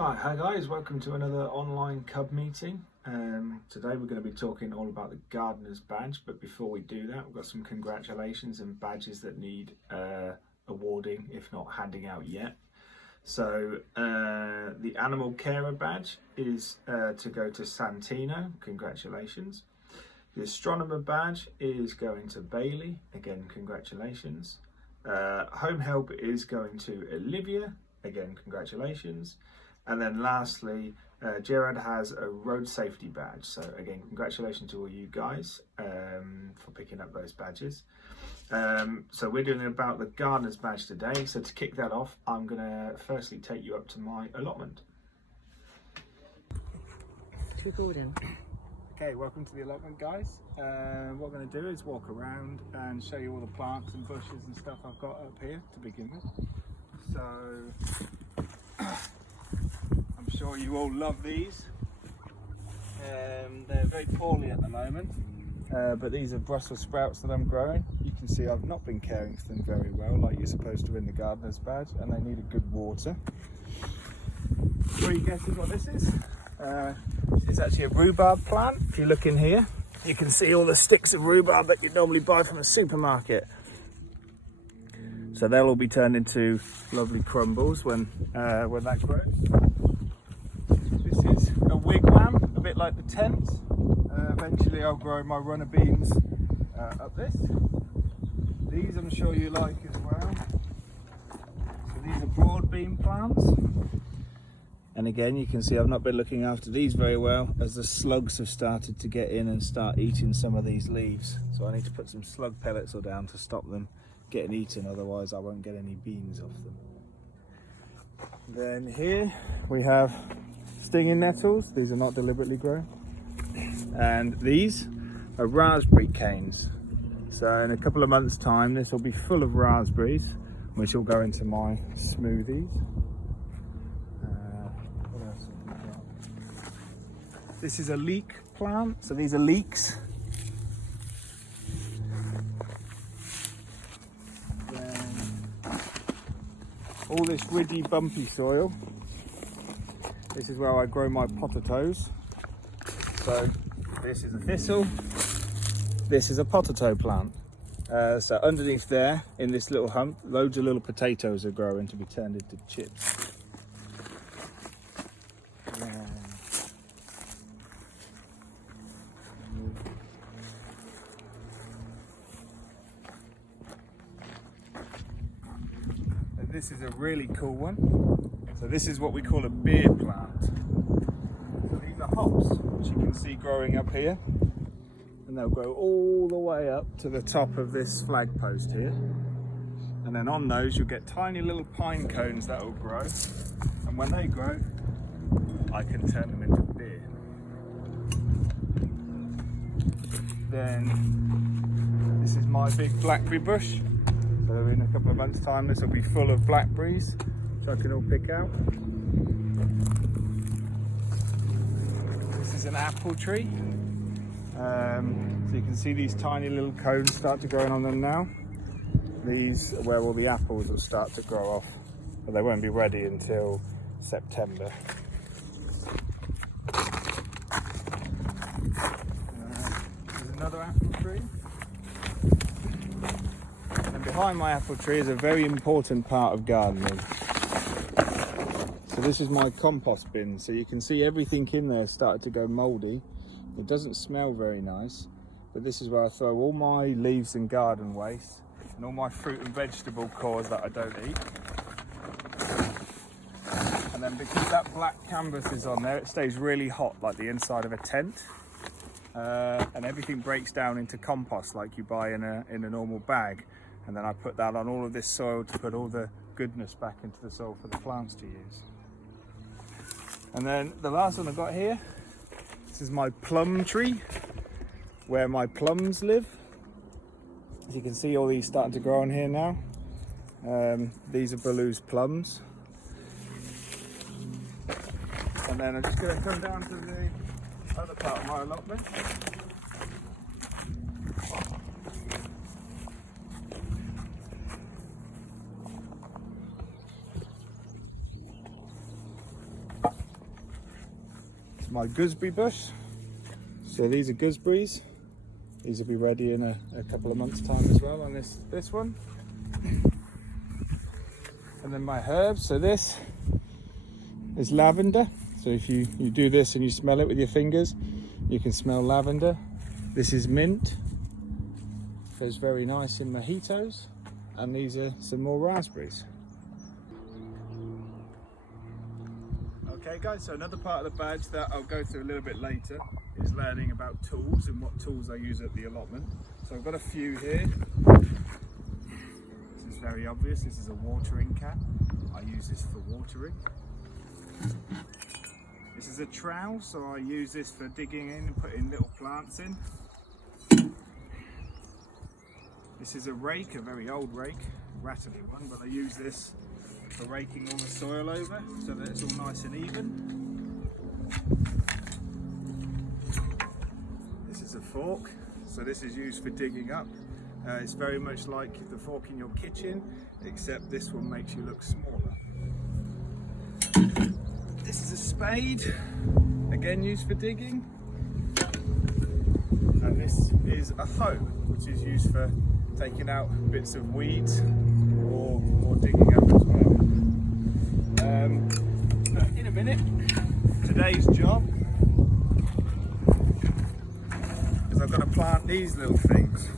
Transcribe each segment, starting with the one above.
Hi guys, welcome to another online cub meeting. Today we're going to be talking all about the Gardener's Badge, but before we do that, we've got some congratulations and badges that need awarding, if not handing out yet. So the Animal Carer Badge is to go to Santino, congratulations. The Astronomer Badge is going to Bailey, again congratulations. Home Help is going to Olivia, again congratulations. And then lastly, Gerard has a road safety badge. So again, congratulations to all you guys for picking up those badges. So we're doing about the Gardener's Badge today. So to kick that off, I'm going to firstly take you up to my allotment. To Gordon. Okay, welcome to the allotment, guys. What we're going to do is walk around and show you all the plants and bushes and stuff I've got up here to begin with. So I'm sure you all love these. They're very poorly at the moment, but these are Brussels sprouts that I'm growing. You can see I've not been caring for them very well, like you're supposed to in the Gardener's Badge, and they need a good water. Three guesses what this is? It's actually a rhubarb plant. If you look in here, you can see all the sticks of rhubarb that you normally buy from a supermarket. So they'll all be turned into lovely crumbles when that grows. This is a wigwam, a bit like the tent. Eventually I'll grow my runner beans up this. These I'm sure you like as well. So these are broad bean plants. And again, you can see I've not been looking after these very well as the slugs have started to get in and start eating some of these leaves. So I need to put some slug pellets down to stop them getting eaten, otherwise I won't get any beans off them. Then here we have stinging nettles. These are not deliberately grown. And these are raspberry canes. So in a couple of months' time, this will be full of raspberries, which will go into my smoothies. What else have we got? This is a leek plant. So these are leeks. All this ridgy, bumpy soil. This is where I grow my potatoes. So this is a thistle. This is a potato plant. So underneath there, in this little hump, loads of little potatoes are growing to be turned into chips. This is a really cool one. So this is what we call a beer plant. So these are hops, which you can see growing up here. And they'll grow all the way up to the top of this flag post here. And then on those you'll get tiny little pine cones that will grow. And when they grow, I can turn them into beer. Then this is my big blackberry bush. So in a couple of months' time, this will be full of blackberries, which I can all pick out. This is an apple tree. So you can see these tiny little cones start to grow on them now. These are where all the apples will start to grow off, but they won't be ready until September. There's another apple tree. Behind my apple tree is a very important part of gardening. So this is my compost bin. So you can see everything in there started to go mouldy. It doesn't smell very nice, but this is where I throw all my leaves and garden waste and all my fruit and vegetable cores that I don't eat. And then because that black canvas is on there, it stays really hot like the inside of a tent. And everything breaks down into compost like you buy in a normal bag. And then I put that on all of this soil to put all the goodness back into the soil for the plants to use. And then the last one I've got here, this is my plum tree, where my plums live. As you can see, all these starting to grow on here now. These are Baloo's plums. And then I'm just going to come down to the other part of my allotment. my gooseberry bush. So these are gooseberries. These will be ready in a couple of months' time as well on this one. And then my herbs, so this is lavender. So if you do this and you smell it with your fingers, you can smell lavender. This is mint. Goes very nice in mojitos. And these are some more raspberries. Okay guys, so another part of the badge that I'll go through a little bit later is learning about tools and what tools I use at the allotment. So I've got a few here. This is very obvious. This is a watering can. I use this for watering. This is a trowel, so I use this for digging in and putting little plants in. This is a rake, a very old rake, rattly one, but I use this for raking all the soil over so that it's all nice and even. This is a fork, so this is used for digging up. It's very much like the fork in your kitchen, except this one makes you look smaller. This is a spade, again used for digging. And this is a hoe, which is used for taking out bits of weeds or digging up as well. In a minute, today's job is I've got to plant these little things.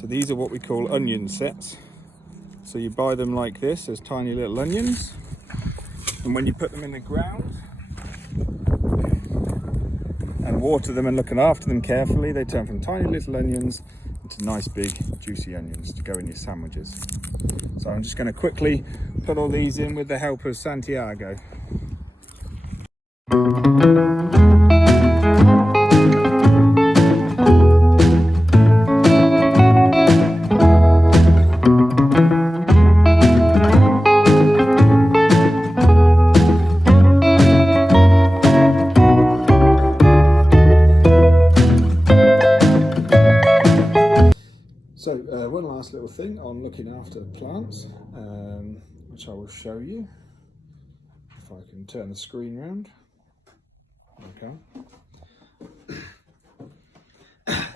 So these are what we call onion sets. So you buy them like this as tiny little onions, and when you put them in the ground and water them and looking after them carefully, they turn from tiny little onions into nice big juicy onions to go in your sandwiches. So I'm just going to quickly put all these in with the help of Santiago. So one last little thing on looking after plants, which I will show you if I can turn the screen round. Okay.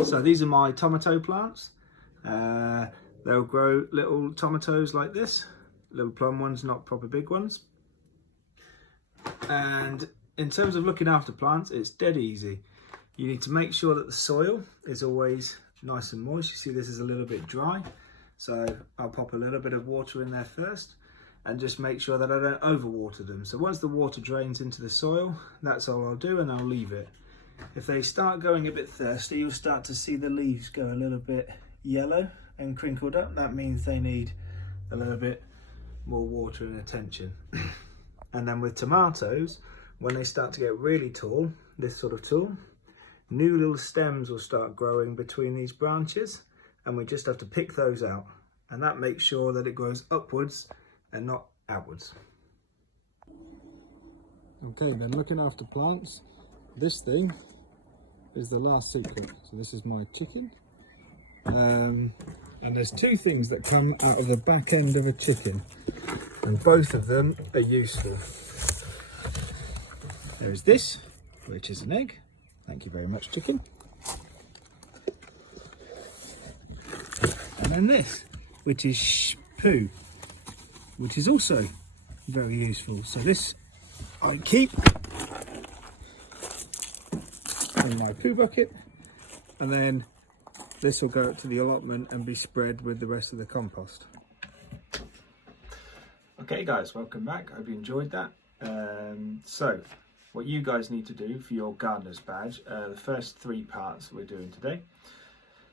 So these are my tomato plants. They'll grow little tomatoes like this, little plum ones, not proper big ones. And in terms of looking after plants, it's dead easy. You need to make sure that the soil is always nice and moist. You see this is a little bit dry, so I'll pop a little bit of water in there first and just make sure that I don't overwater them. So once the water drains into the soil, that's all I'll do, and I'll leave it. If they start going a bit thirsty, you'll start to see the leaves go a little bit yellow and crinkled up. That means they need a little bit more water and attention. And then with tomatoes, when they start to get really tall, this sort of tall, new little stems will start growing between these branches, and we just have to pick those out, and that makes sure that it grows upwards and not outwards. Okay, then looking after plants, this thing is the last secret. So this is my chicken, and there's two things that come out of the back end of a chicken, and both of them are useful. There's this, which is an egg. Thank you very much, chicken. And then this, which is poo, which is also very useful. So this I keep in my poo bucket, and then this will go up to the allotment and be spread with the rest of the compost. Okay guys, welcome back. I hope you enjoyed that. So what you guys need to do for your gardener's badge, the first three parts we're doing today.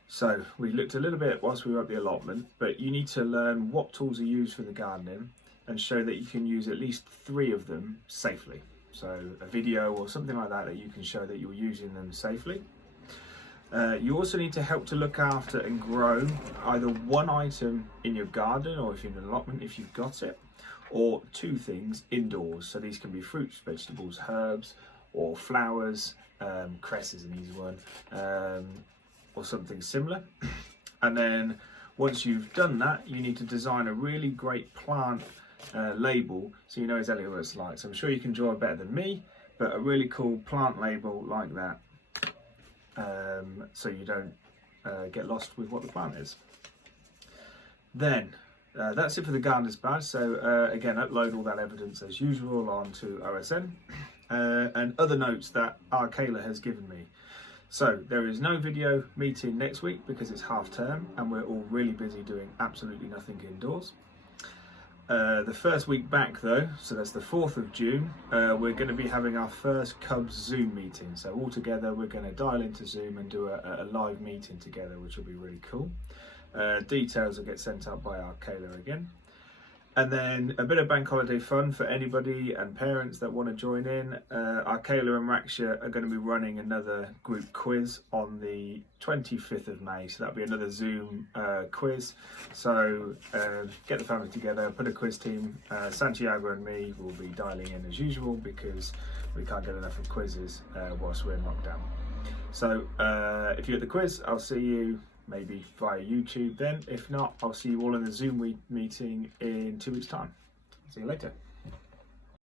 So we looked a little bit whilst we were at the allotment, but you need to learn what tools are used for the gardening and show that you can use at least 3 of them safely. So a video or something like that you can show that you're using them safely. You also need to help to look after and grow either one item in your garden, or if you're in an allotment, if you've got it, or 2 things indoors. So these can be fruits, vegetables, herbs, or flowers. Cress is an easy one, or something similar. And then Once you've done that, you need to design a really great plant label so you know exactly what it's like. So I'm sure you can draw it better than me, but a really cool plant label like that, so you don't get lost with what the plant is. Then that's it for the gardener's badge. So again, upload all that evidence as usual onto OSN, and other notes that Arcala has given me. So there is no video meeting next week because it's half term and we're all really busy doing absolutely nothing indoors. The first week back though, so that's the 4th of June, we're going to be having our first Cubs Zoom meeting. So all together we're going to dial into Zoom and do a live meeting together, which will be really cool. Details will get sent out by Arcala again. And then a bit of bank holiday fun for anybody and parents that want to join in. Arcala and Raksha are going to be running another group quiz on the 25th of May. So that'll be another Zoom quiz. So get the family together, put a quiz team. Santiago and me will be dialing in as usual because we can't get enough of quizzes whilst we're in lockdown. So if you're at the quiz, I'll see you maybe via YouTube then. If not, I'll see you all in the Zoom meeting in 2 weeks' time. See you later.